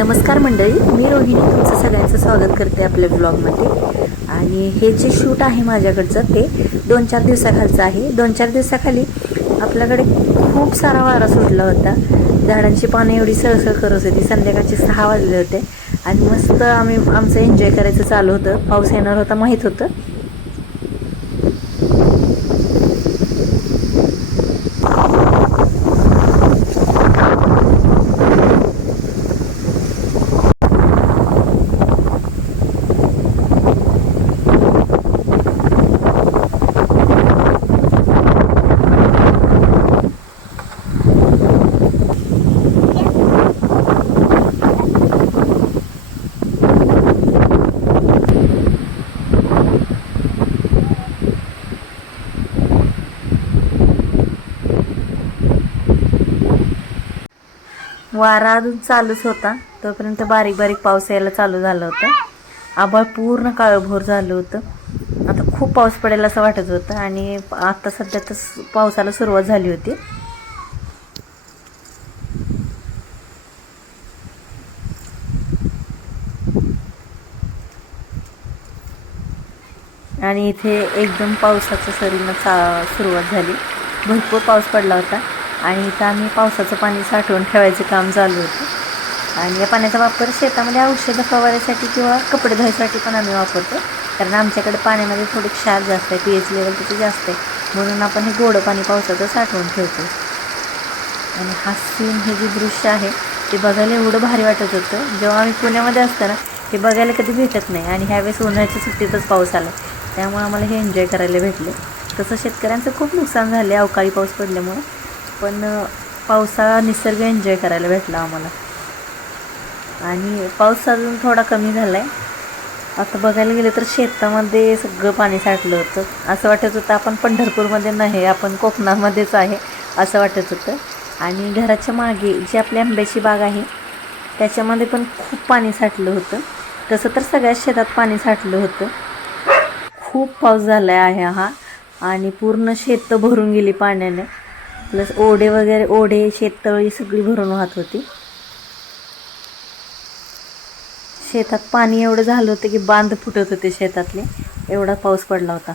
नमस्कार मंडळी, मी रोहिणी तुमचं सगळ्यांचं स्वागत करते आपल्या ब्लॉगमध्ये. आणि हे जे शूट आहे माझ्याकडचं ते 2-4 दिवसाखालचं आहे. 2-4 दिवसाखाली आपल्याकडे खूप सारा वारा सुटला होता. झाडांची पानं एवढी सळसळ करत होती. संध्याकाळचे 6 वाजले होते आणि मस्त आम्ही आमचं एन्जॉय करायचं चालू होतं. पाऊस येणार होता माहीत होतं. वारा अजून चालूच होता तोपर्यंत बारीक बारीक पाऊस यायला चालू झाला होता. आभाळ पूर्ण काळभोर झालं होतं. आता खूप पाऊस पडेल असं वाटत होतं आणि आता सध्या तर पावसाला सुरुवात झाली होती. आणि इथे एकदम पावसाच्या सरीनं सुरुवात झाली. भरपूर पाऊस पडला होता आणि इथं आम्ही पावसाचं पाणी साठवून ठेवायचं काम चालू होतं. आणि या पाण्याचा वापर शेतामध्ये औषधं फवारण्यासाठी किंवा कपडे धुण्यासाठी पण आम्ही वापरतो. कारण आमच्याकडे पाण्यामध्ये थोडी क्षार जास्त आहे, pH लेवल त्याचं जास्त आहे, म्हणून आपण हे गोडं पाणी पावसाचं साठवून ठेवतो. आणि हा सीन, हे जे दृश्य आहे ते बघायला एवढं भारी वाटत होतं. जेव्हा आम्ही पुण्यामध्ये असताना हे बघायला कधी भेटत नाही आणि ह्यावेळेस उन्हाळ्याच्या सुट्टीतच पाऊस आला, त्यामुळे आम्हाला हे एन्जॉय करायला भेटले. तसं शेतकऱ्यांचं खूप नुकसान झाले अवकाळी पाऊस पडल्यामुळं, पण पावसाळा निसर्ग एन्जॉय करायला भेटला आम्हाला. आणि पाऊस अजून थोडा कमी झाला आहे. आता बघायला गेलं तर शेतामध्ये सगळं पाणी साठलं होतं. असं वाटत होतं आपण पंढरपूरमध्ये नाही, आपण कोकणामध्येच आहे असं वाटत होतं. आणि घराच्या मागे जी आपली आंब्याची बाग आहे त्याच्यामध्ये पण खूप पाणी साठलं होतं. तसं तर सगळ्याच शेतात पाणी साठलं होतं. खूप पाऊस झाला आहे हा, आणि पूर्ण शेतं भरून गेली पाण्याने. प्लस ओढे शेततळी सगळी भरून वाहत होती. शेतात पाणी एवढं झालं होतं की बांध फुटत होते शेतातले, एवढा पाऊस पडला होता.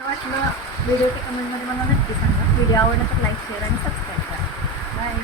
वाटलं व्हिडिओच्या कमेंटमध्ये मला नक्की सांगा. व्हिडिओ आवडला तर लाईक, शेअर आणि सबस्क्राईब करा. बाय.